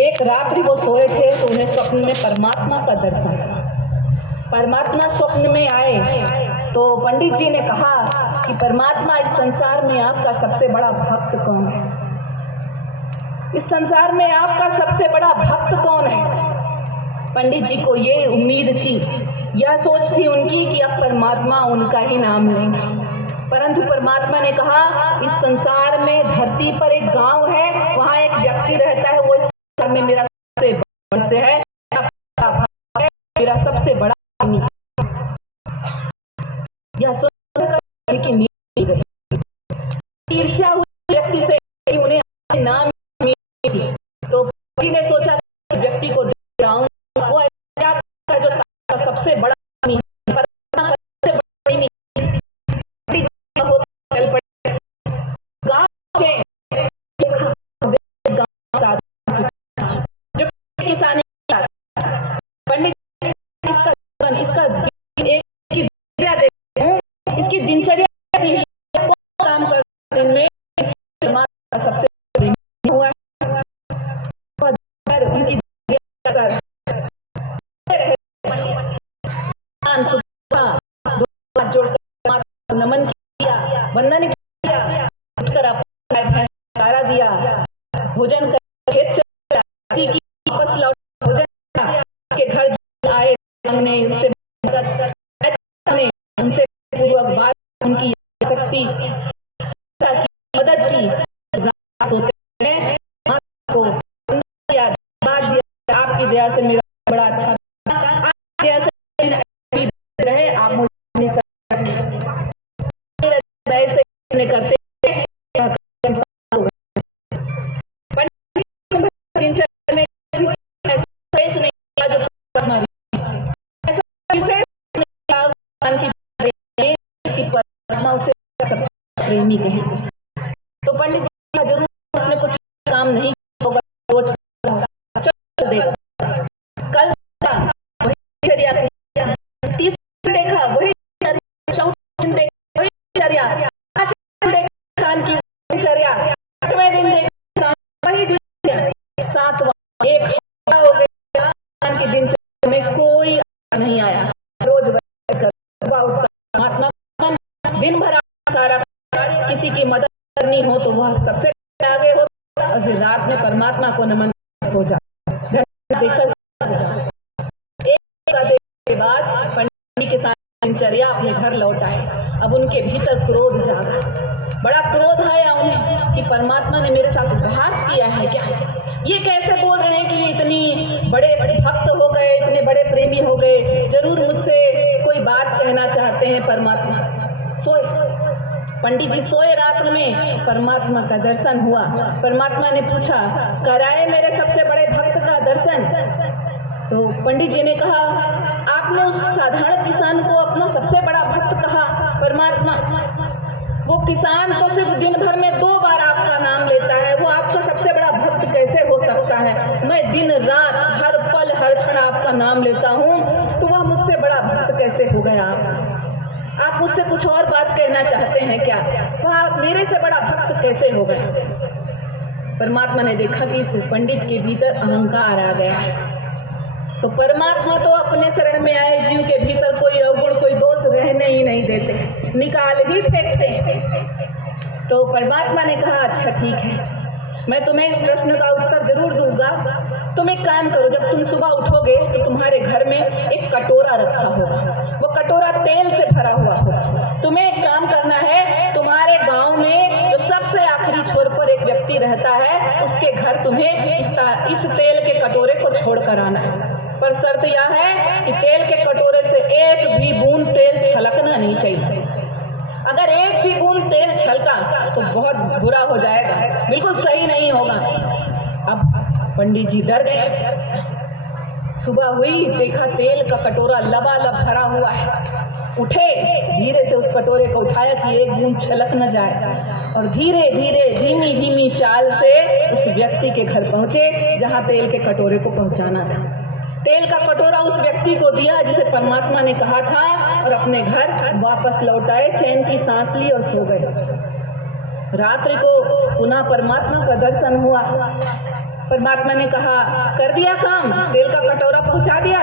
एक रात्रि वो सोए थे तो उन्हें स्वप्न में परमात्मा का दर्शन हुआ। परमात्मा स्वप्न में आए तो पंडित जी ने कहा कि परमात्मा, इस संसार में आपका सबसे बड़ा भक्त कौन है? इस संसार में आपका सबसे बड़ा भक्त कौन है? पंडित जी को ये उम्मीद थी, यह सोच थी उनकी कि अब परमात्मा उनका ही नाम लेंगे, परंतु परमात्मा ने कहा इस संसार में धरती पर एक गांव है, वहां एक व्यक्ति रहता है, वो इस संसार में मेरा सबसे बड़ा है, मेरा सबसे बड़ा। यह सुनकर की नींद गई। ईर्ष्या हुई व्यक्ति से उन्हें नाम मिली, तो किसी ने सोचा व्यक्ति को दे रहा हूं, वो जो सबसे बड़ा इसकी दिनचर्या काम करते दिन में सबसे हुआ उनकी नमन किया, वंदन किया, उठकर सारा दिया, भोजन भोजन के घर आए, हमने उससे उनसे पूर्वक बात, उनकी शक्ति मदद की, आपकी दया से मेरा बड़ा अच्छा रहे, आप मुझे करते प्रेमी कहे तो पंडित जी जरूर उसने कुछ काम नहीं होगा, रोज देगा। कल देखा वही दिन में कोई नहीं आया, रोज दिन भर सारा किसी की मदद करनी हो तो वह सबसे आगे हो, और फिर रात में परमात्मा को नमन सो जा। के बाद पंडित के साथ दिनचर्या अपने घर लौट आए। अब उनके भीतर क्रोध जागा, बड़ा क्रोध आया उन्हें कि परमात्मा ने मेरे साथ उपहास किया है क्या? ये कैसे बोल रहे हैं कि ये इतनी बड़े भक्त हो गए, इतने बड़े प्रेमी हो गए, जरूर मुझसे कोई बात कहना चाहते हैं। परमात्मा सोए, पंडित जी सोए, रात्र में परमात्मा का दर्शन हुआ। परमात्मा ने पूछा, कराए मेरे सबसे बड़े भक्त का दर्शन? तो पंडित जी ने कहा, आपने उस साधारण किसान को अपना सबसे बड़ा भक्त कहा। परमात्मा, वो किसान तो सिर्फ दिन भर में 2 बार आपका नाम लेता है, वो आपका सबसे बड़ा भक्त कैसे हो सकता है? मैं दिन रात हर पल हर क्षण आपका नाम लेता हूँ, तो वह मुझसे बड़ा भक्त कैसे हो गया? आप मुझसे कुछ और बात कहना चाहते हैं क्या? तो आप मेरे से बड़ा भक्त कैसे हो गए? परमात्मा ने देखा कि इस पंडित के भीतर अहंकार आ गया है, तो परमात्मा तो अपने शरण में आए जीव के भीतर कोई अवगुण, कोई दोष रहने ही नहीं देते, निकाल ही फेंकते हैं। तो परमात्मा ने कहा, अच्छा ठीक है, मैं तुम्हें इस प्रश्न का उत्तर जरूर दूंगा। तुम एक काम करो, जब तुम सुबह उठोगे तो तुम्हारे घर में एक कटोरा रखा होगा, वो कटोरा तेल से भरा हुआ होगा। तुम्हें एक काम करना है, तुम्हारे गांव में जो सबसे आखिरी छोर पर एक व्यक्ति रहता है, उसके घर तुम्हें इस तेल के कटोरे को छोड़ कर आना है। पर शर्त यह है कि तेल के कटोरे से एक भी बूंद तेल छलकना नहीं चाहिए। अगर एक भी बूंद तेल छलका तो बहुत बुरा हो जाएगा, बिल्कुल सही नहीं होगा। अब पंडित जी डर गए। सुबह हुई, देखा तेल का कटोरा लबालब भरा हुआ है। उठे, धीरे से उस कटोरे को उठाया कि एक बूंद छलक न जाए, और धीरे धीरे धीमी धीमी चाल से उस व्यक्ति के घर पहुंचे जहां तेल के कटोरे को पहुंचाना था। तेल का कटोरा उस व्यक्ति को दिया जिसे परमात्मा ने कहा था, और अपने घर वापस लौट आए, चैन की सांस ली और सो गए। रात्रि को पुनः परमात्मा का दर्शन हुआ। परमात्मा ने कहा कर दिया काम, तेल का कटोरा पहुंचा दिया।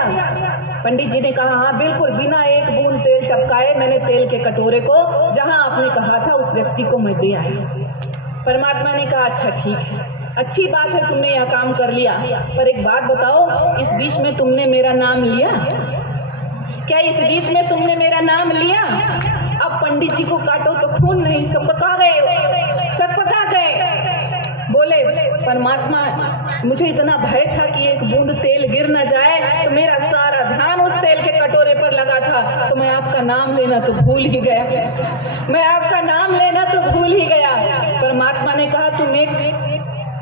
पंडित जी ने कहा हाँ बिल्कुल, बिना एक बूंद तेल टपकाए मैंने तेल के कटोरे को जहां आपने कहा था उस व्यक्ति को मैं दे आई। परमात्मा ने कहा अच्छा ठीक है, अच्छी बात है तुमने यह काम कर लिया, पर एक बात बताओ, इस बीच में तुमने मेरा नाम लिया क्या? इस बीच में तुमने मेरा नाम लिया? अब पंडित जी को काटो तो खून नहीं, सब पका गए, सब पका गए। बोले परमात्मा मुझे इतना भय था कि एक बूंद तेल गिर न जाए, तो मेरा सारा ध्यान उस तेल के कटोरे पर लगा था, तो मैं आपका नाम लेना तो भूल ही गया, मैं आपका नाम लेना तो भूल ही गया। परमात्मा ने कहा तुम एक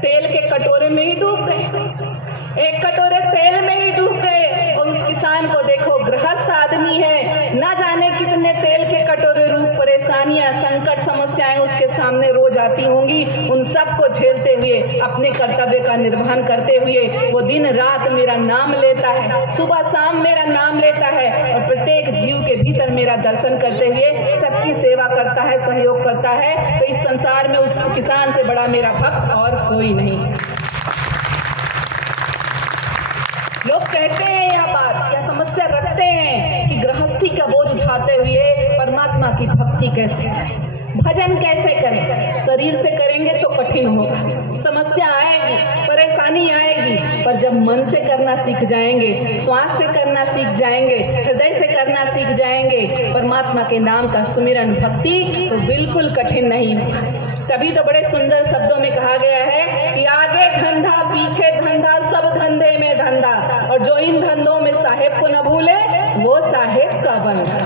तेल के कटोरे में ही डूब गए, एक कटोरे तेल में ही डूब गए। और उस किसान को देखो, गृहस्थ आदमी है, ना जाने कितने तेल के कटोरे रूप परेशानियां, संकट, समस्याएं उसके सामने रोज आती होंगी। उन सब को झेलते हुए, अपने कर्तव्य का निर्वहन करते हुए वो दिन रात मेरा नाम लेता है, सुबह शाम मेरा नाम लेता है, और प्रत्येक जीव के भीतर मेरा दर्शन करते हुए सबकी सेवा करता है, सहयोग करता है। तो इस संसार में उस किसान से बड़ा मेरा भक्त और कोई नहीं। लोग कहते हैं यह बात, यह समस्या रखते हैं कि गृहस्थी का बोझ उठाते हुए परमात्मा की भक्ति कैसे करें, भजन कैसे करें। शरीर से करेंगे तो कठिन होगा, समस्या आएगी, परेशानी आएगी, पर जब मन से करना सीख जाएंगे, श्वास से करना सीख जाएंगे, हृदय से करना सीख जाएंगे परमात्मा के नाम का सुमिरन, भक्ति, तो बिल्कुल कठिन नहीं होगा। तभी तो बड़े सुंदर शब्दों में कहा गया है कि आगे धंधा पीछे धंधा, सब धंधे में धंधा, और जो इन धंधों में साहेब को न भूले वो साहेब का बंधा।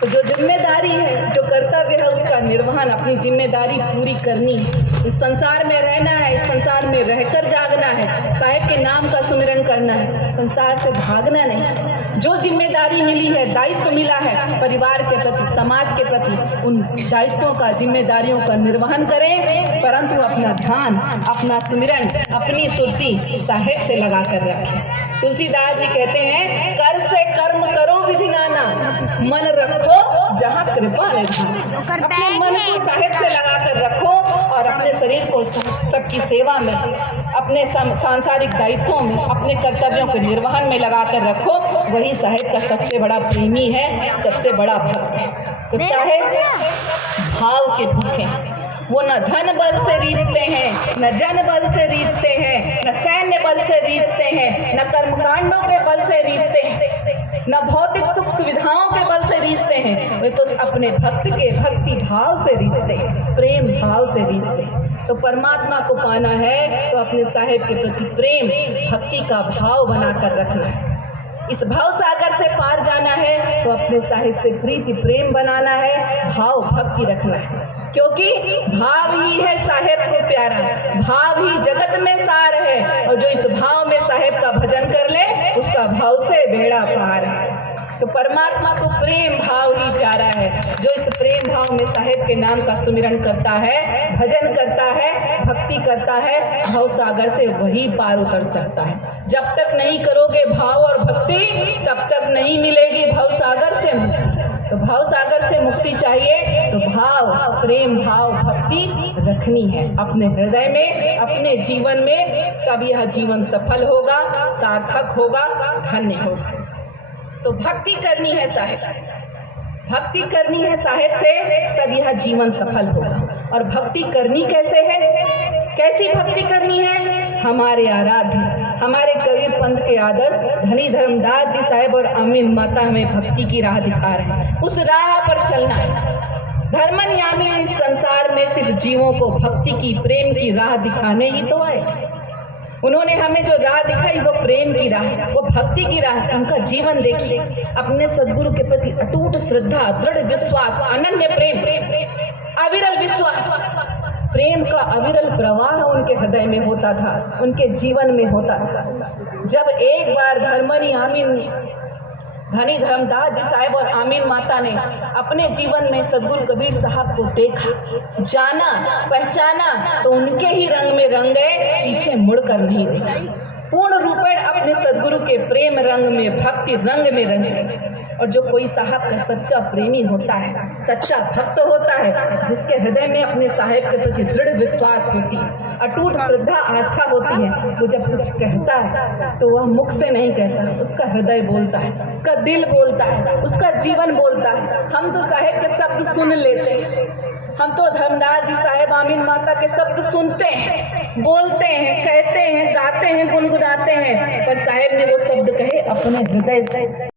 तो जो जिम्मेदारी है, जो कर्तव्य है, उसका निर्वहन, अपनी जिम्मेदारी पूरी करनी है। इस संसार में रहना है, इस संसार में रहकर जागना है, साहिब के नाम का सुमिरन करना है, संसार से भागना नहीं। जो जिम्मेदारी मिली है, दायित्व मिला है परिवार के प्रति, समाज के प्रति, उन दायित्वों का, जिम्मेदारियों का निर्वहन करें, परंतु अपना ध्यान, अपना सुमिरन, अपनी सुरती साहिब से लगा कर रखें। तुलसीदास जी कहते हैं कर से कर्म करो विधि नाना, मन रखो जहाँ कृपा निधान। अपने मन को साहिब से लगा कर रखो और अपने शरीर को सबकी सेवा में, अपने सांसारिक दायित्वों में, अपने कर्तव्यों के निर्वहन में लगा कर रखो। वही साहिब का सबसे बड़ा प्रेमी है, सबसे बड़ा भक्त है। तो साहिब भाव के भूखे हैं, वो न धन बल से रीझते हैं, न जन बल से रीझते हैं, न सैन्य बल से रीझते हैं, न कर्मकांडों के बल से रीझते हैं, न भौतिक सुख सुविधाओं के बल से रीझते हैं। वे तो अपने भक्त के भक्ति भाव से रीझते हैं, प्रेम भाव से रीझते हैं। तो परमात्मा को पाना है तो अपने साहिब के प्रति प्रेम, भक्ति का भाव बनाकर रखना है। इस भाव सागर से पार जाना है तो अपने साहिब से प्रीति प्रेम बनाना है, भाव भक्ति रखना है, क्योंकि भाव ही है साहिब को प्यारा, भाव ही जगत में सार है, और जो इस भाव में साहिब का भजन कर ले उसका भाव से बेड़ा पार है। तो परमात्मा को प्रेम भाव ही प्यारा है। जो इस प्रेम भाव में साहिब के नाम का सुमिरन करता है, भजन करता है, भक्ति करता है, भाव सागर से वही पार उतर सकता है। जब तक नहीं करोगे भाव और भक्ति तब तक नहीं मिलेगी भाव सागर से मुक्ति। तो भाव सागर से मुक्ति चाहिए तो भाव, प्रेम भाव, भक्ति रखनी है अपने हृदय में, अपने जीवन में, तब यह जीवन सफल होगा, सार्थक होगा, धन्य होगा। तो भक्ति करनी है साहिब, भक्ति करनी है साहिब से, तब यह जीवन सफल होगा। और भक्ति करनी कैसे है, कैसी भक्ति करनी है? हमारे आराध्य, हमारे कबीर पंथ के आदर्श धनी धर्मदास जी साहिब और अमीन माता हमें भक्ति की राह दिखा रहे हैं। उस राह पर चलना है। धर्मन यामी इस संसार में सिर्फ जीवों को भक्ति की, प्रेम की राह दिखाने ही तो आए। उन्होंने हमें जो राह दिखाई वो प्रेम की राह, वो भक्ति की राह। उनका जीवन देखिए, अपने सद्गुरु के प्रति अटूट श्रद्धा, दृढ़ विश्वास, अनन्य प्रेम, अविरल विश्वास, प्रेम का अविरल प्रवाह उनके हृदय में होता था, उनके जीवन में होता था। जब एक बार धर्मनी आमीन धनी धर्मदास जी साहिब और आमीन माता ने अपने जीवन में सद्गुरु कबीर साहब को देखा, जाना, पहचाना, तो उनके ही रंग में रंग गए, पीछे मुड़कर नहीं देखा। पूर्ण रूपेण अपने सद्गुरु के प्रेम रंग में, भक्ति रंग में रंग गए। और जो कोई साहब का सच्चा प्रेमी होता है, सच्चा भक्त होता है, जिसके हृदय में अपने साहेब के प्रति दृढ़ विश्वास होती है, अटूट श्रद्धा आस्था होती है, वो जब कुछ कहता है तो वह मुख से नहीं कहता, उसका हृदय बोलता है, उसका दिल बोलता है, उसका जीवन बोलता है। हम तो साहेब के शब्द सुन लेते हैं, हम तो धर्मदास जी साहेब आमीन माता के शब्द सुनते हैं, बोलते हैं, कहते हैं, गाते हैं, गुनगुनाते हैं, पर साहेब ने वो शब्द कहे अपने हृदय से।